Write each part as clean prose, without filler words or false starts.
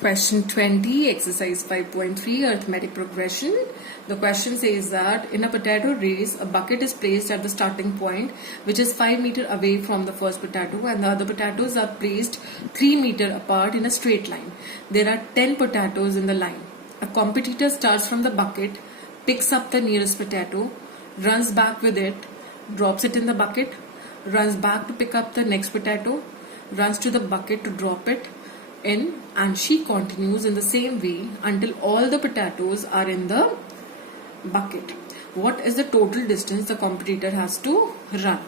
Question 20, exercise 5.3, arithmetic progression. The question says that in a potato race, a bucket is placed at the starting point, which is 5 meters away from the first potato, and the other potatoes are placed 3 meters apart in a straight line. There are 10 potatoes in the line. A competitor starts from the bucket, picks up the nearest potato, runs back with it, drops it in the bucket, runs back to pick up the next potato, runs to the bucket to drop it in, and she continues in the same way until all the potatoes are in the bucket. What is the total distance the competitor has to run?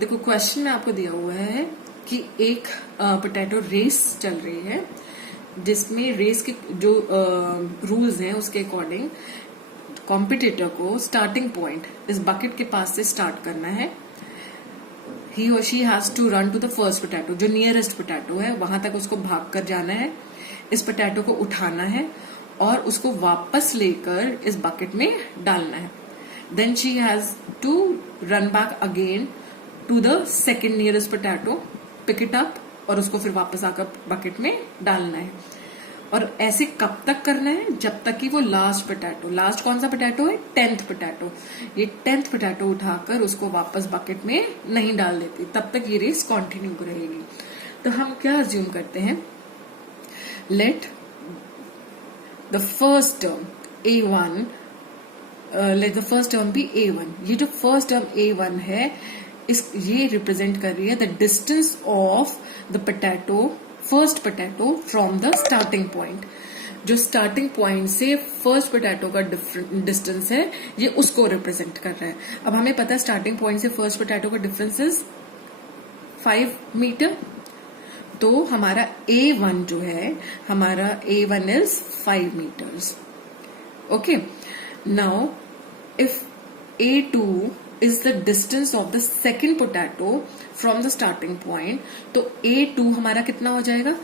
देखो question में आपको दिया हुआ है कि एक potato race चल रही है जिसमें रेस के जो रूल्स हैं उसके अकॉर्डिंग कॉम्पिटिटर को स्टार्टिंग पॉइंट इस बकेट के पास से स्टार्ट करना है. He or she has to run to the first potato, जो नियरेस्ट पोटैटो है वहां तक उसको भाग कर जाना है, इस पोटैटो को उठाना है और उसको वापस लेकर इस बकेट में डालना है. Then she has to run back again to the second nearest potato, pick it up और उसको फिर वापस आकर बकेट में डालना है. और ऐसे कब तक करना है? जब तक कि वो लास्ट कौन सा पोटैटो है? 10th potato. ये 10th पोटैटो उठाकर उसको वापस बकेट में नहीं डाल देती, तब तक ये रेस कंटिन्यू रहेगी. तो हम क्या अज्यूम करते हैं? Let the first term A1, let the first term be A1. ये जो फर्स्ट टर्म A1 है ये रिप्रेजेंट कर रही है the distance of the potato, first potato from the starting point. जो स्टार्टिंग पॉइंट से फर्स्ट पोटैटो का डिस्टेंस है ये उसको रिप्रेजेंट कर रहा है. अब हमें पता है स्टार्टिंग पॉइंट से फर्स्ट पोटैटो का डिफरेंस इज 5 मीटर. तो हमारा A1 जो है, हमारा A1 is 5 meters. Okay, now if A2 is the distance of the second potato from the starting point, तो A2 हमारा कितना हो जाएगा?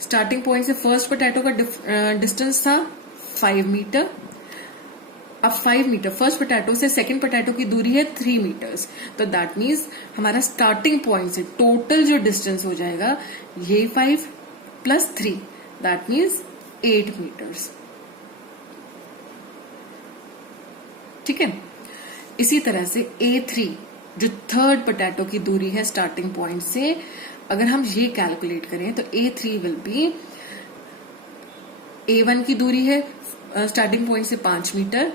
स्टार्टिंग पॉइंट से फर्स्ट पोटैटो का डिस्टेंस था 5 मीटर. अब 5 मीटर फर्स्ट पोटैटो से सेकंड पोटैटो की दूरी है 3 मीटर्स. तो दैट मीन्स हमारा स्टार्टिंग पॉइंट से टोटल जो डिस्टेंस हो जाएगा ये 5 प्लस 3, दैट मीन्स 8 मीटर्स. ठीक है. इसी तरह से A3 जो थर्ड पोटैटो की दूरी है स्टार्टिंग पॉइंट से, अगर हम ये कैलकुलेट करें तो A3 विल बी, A1 की दूरी है स्टार्टिंग पॉइंट से 5 मीटर,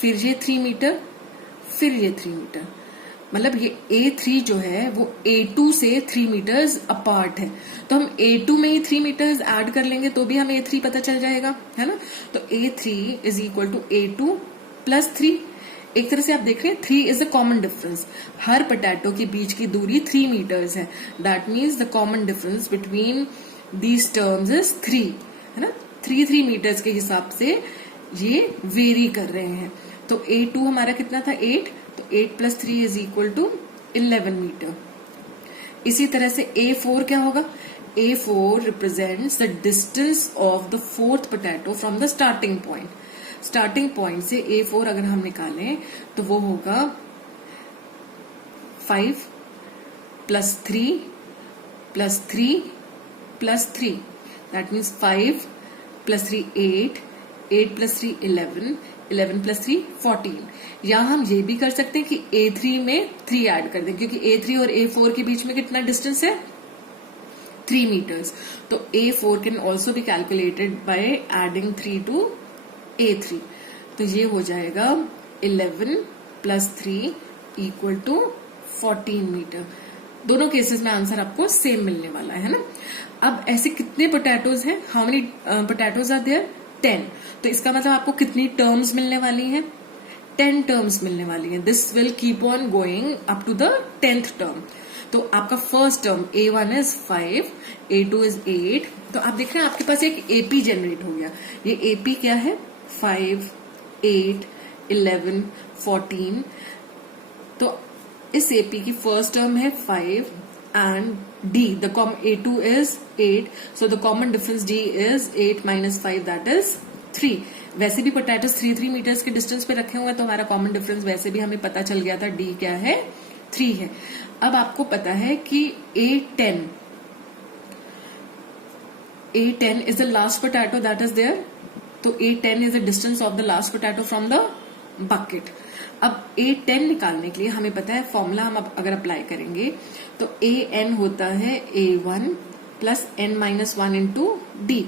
फिर ये 3 मीटर, फिर ये 3 मीटर. मतलब ये A3 जो है वो A2 से 3 मीटर्स अपार्ट है. तो हम A2 में ही 3 मीटर्स ऐड कर लेंगे तो भी हमें A3 पता चल जाएगा, है ना. तो A3 is equal to A2 plus 3. एक तरह से आप देख रहे हैं 3 is the common difference. Her potato के बीच की दूरी 3 मीटर्स है. That means the common difference between these terms is 3, है ना. 3 मीटर्स के हिसाब से ये वेरी कर रहे हैं. तो A2 हमारा कितना था? 8. तो 8 plus 3 is equal to 11 meter. इसी तरह से A4 क्या होगा? A4 represents the distance of the fourth potato from the starting point. Starting point से A4 अगर हम निकालें तो वो होगा 5 plus 3 plus 3 plus 3. That means 5 plus 3 8, 8 plus 3 11, 11 plus 3 14. या हम ये भी कर सकते हैं कि A3 में 3 ऐड कर दें, क्योंकि A3 और A4 के बीच में कितना डिस्टेंस है? 3 मीटर्स. तो A4 can also be calculated by adding 3 to A3. तो ये हो जाएगा 11 प्लस 3 इक्वल टू 14 मीटर. दोनों केसेस में आंसर आपको सेम मिलने वाला है ना. अब ऐसे कितने पोटैटोज हैं? How many potatoes are there? 10. तो इसका मतलब आपको कितनी टर्म्स मिलने वाली हैं? 10 टर्म्स मिलने वाली हैं. This will keep on going up to the 10th term. तो आपका first term A1 is 5, A2 is 8. तो आप देख रहे हैं आपके पास एक AP जनरेट हो गया. ये AP क्या है? 5, 8, 11, 14. तो इस AP की फर्स्ट टर्म है 5 and D, the A2 is 8. So the common difference D is 8 minus 5, that is 3. वैसे भी पोटैटोस 3 मीटर्स के डिस्टेंस पे रखे हुए हैं तो हमारा कॉमन डिफरेंस वैसे भी हमें पता चल गया था. D क्या है? 3 है. अब आपको पता है कि A10 A10 is the last potato that is there. तो A10 is the distance of the last potato from the bucket. अब A10 निकालने के लिए हमें पता है फॉर्मूला, हम अब अगर अप्लाई करेंगे तो AN होता है A1 plus N minus 1 into D.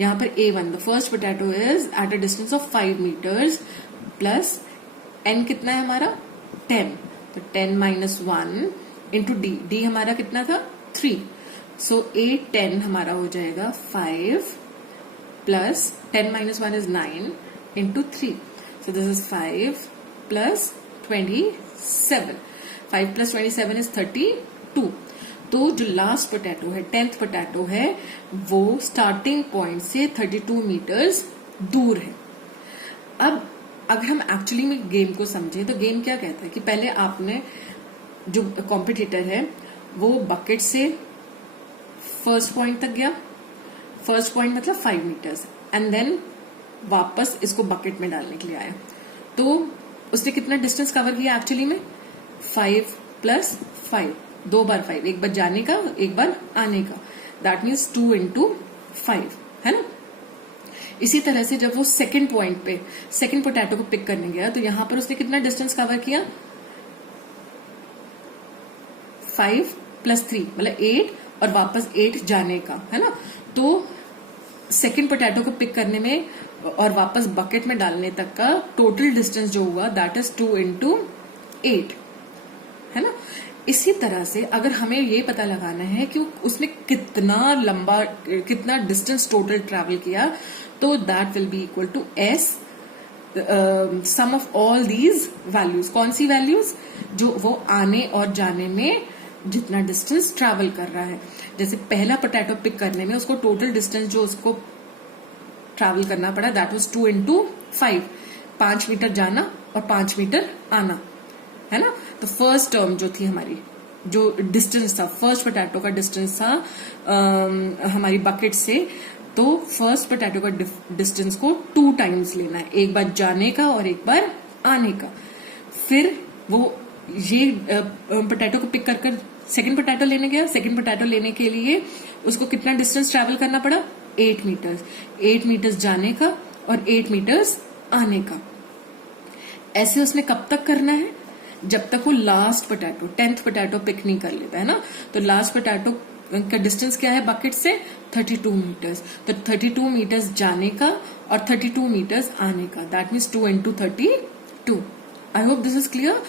यहाँ पर A1 the first potato is at a distance of 5 meters plus N कितना है हमारा 10, तो 10 माइनस 1 इंटू D हमारा कितना था 3. सो A10 हमारा हो जाएगा 5 plus 10 minus 1 is 9 into 3. So this is 5 plus 27. 5 plus 27 is 32. तो जो लास्ट पोटैटो है 10th पोटैटो है वो स्टार्टिंग पॉइंट से 32 मीटर्स दूर है. अब अगर हम एक्चुअली में गेम को समझे तो गेम क्या कहता है कि पहले आपने जो कॉम्पिटिटर है वो बकेट से फर्स्ट पॉइंट तक गया. फर्स्ट पॉइंट मतलब 5 मीटर्स, एंड देन वापस इसको बकेट में डालने के लिए आया. तो उसने कितना डिस्टेंस कवर किया एक्चुअली में 5 प्लस 5, 2 बार 5, एक बार जाने का एक बार आने का. दैट मीन्स 2 इंटू 5 है ना. इसी तरह से जब वो सेकंड पॉइंट पे सेकंड पोटैटो को पिक करने गया तो यहां पर उसने कितना डिस्टेंस कवर किया 5 प्लस 3 मतलब 8 और वापस 8 जाने का है ना. तो सेकंड पोटैटो को पिक करने में और वापस बकेट में डालने तक का टोटल डिस्टेंस जो हुआ दैट इज 2 इंटू 8 है ना. इसी तरह से अगर हमें ये पता लगाना है कि उसने कितना डिस्टेंस टोटल ट्रैवल किया तो that will be equal to S sum of all these values. कौन सी वैल्यूज? जो वो आने और जाने में जितना डिस्टेंस ट्रैवल कर रहा है. जैसे पहला पोटैटो पिक करने में उसको टोटल डिस्टेंस जो उसको ट्रैवल करना पड़ा दैट वाज 2 इंटू 5, 5 मीटर जाना और 5 मीटर आना है ना. तो फर्स्ट टर्म जो थी हमारी जो डिस्टेंस था फर्स्ट पोटैटो का डिस्टेंस था हमारी बकेट से, तो फर्स्ट पोटैटो का डिस्टेंस को 2 टाइम्स लेना है, एक बार जाने का और एक बार आने का. फिर वो ये पोटैटो को पिक कर सेकंड पोटैटो लेने गया. सेकंड पोटैटो लेने के लिए उसको कितना डिस्टेंस ट्रैवल करना पड़ा 8 मीटर्स. 8 मीटर्स जाने का और 8 मीटर्स आने का. ऐसे उसने कब तक करना है? जब तक वो last potato 10th potato pick नहीं कर लेता है ना. तो लास्ट पोटैटो का डिस्टेंस क्या है बकेट से 32 मीटर्स. तो 32 मीटर्स जाने का और 32 मीटर्स आने का. That means 2 into 32. I hope this is clear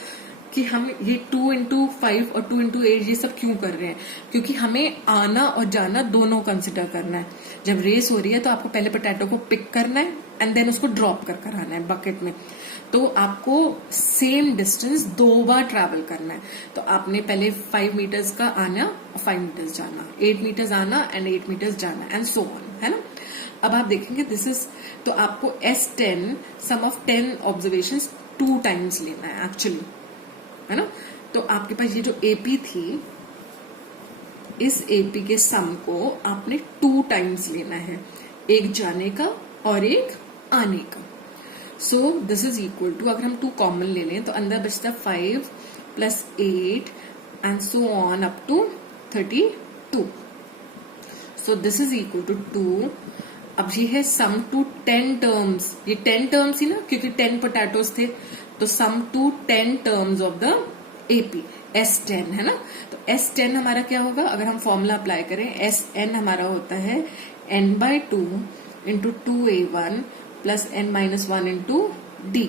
कि हम ये 2 इंटू 5 और 2 इंटू 8 ये सब क्यों कर रहे हैं. क्योंकि हमें आना और जाना दोनों कंसिडर करना है. जब रेस हो रही है तो आपको पहले पोटैटो को पिक करना है एंड देन उसको ड्रॉप कर आना है बकेट में. तो आपको सेम डिस्टेंस 2 बार ट्रैवल करना है. तो आपने पहले 5 मीटर्स का आना और 5 मीटर्स जाना, 8 मीटर्स आना एंड 8 मीटर्स जाना एंड सो ऑन है ना. अब आप देखेंगे दिस इज, तो आपको S10 some of 10 observations 2 times लेना है एक्चुअली है ना. तो आपके पास ये जो AP थी इस AP के सम को आपने 2 टाइम्स लेना है, एक जाने का और एक आने का. So this is equal to, अगर हम 2 कॉमन ले लें तो अंदर बचता 5 plus 8 and so on up to 32. So this is equal to 2. अब ये है सम टू 10 टर्म्स. ये 10 टर्म्स ही ना क्योंकि 10 पोटैटोज थे. तो sum to 10 terms of the AP S10 है ना. तो S10 हमारा क्या होगा अगर हम फॉर्मूला अप्लाई करें. SN हमारा होता है N/2 into 2A1 plus N minus 1 into D.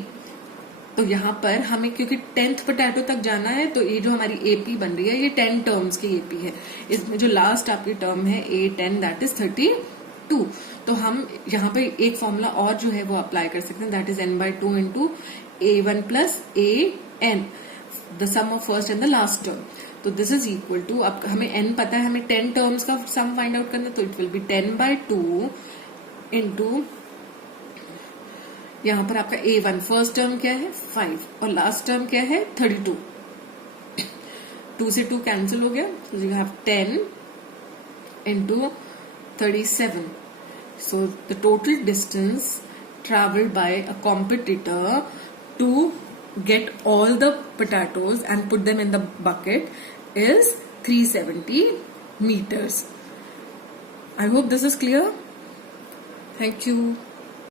तो यहाँ पर हमें क्योंकि 10th पोटैटो तक जाना है तो ये जो हमारी AP बन रही है ये 10 टर्म्स की AP है. इसमें जो लास्ट आपकी टर्म है A10 दैट इज 32. तो हम यहाँ पे एक फॉर्मूला और जो है वो अप्लाई कर सकते हैं that is N/2 into A1 plus AN the sum of first and the last term. तो दिस इज इक्वल टू, अब हमें n पता है, हमें 10 टर्म्स का सम फाइंड आउट करना है तो इट विल बी 10/2 इंटू यहां पर आपका A1 फर्स्ट टर्म क्या है 5 और लास्ट टर्म क्या है 32. 2 से 2 कैंसिल हो गया. so you have 10 into 37. So the total distance traveled by a competitor to get all the potatoes and put them in the bucket is 370 meters. I hope this is clear. Thank you.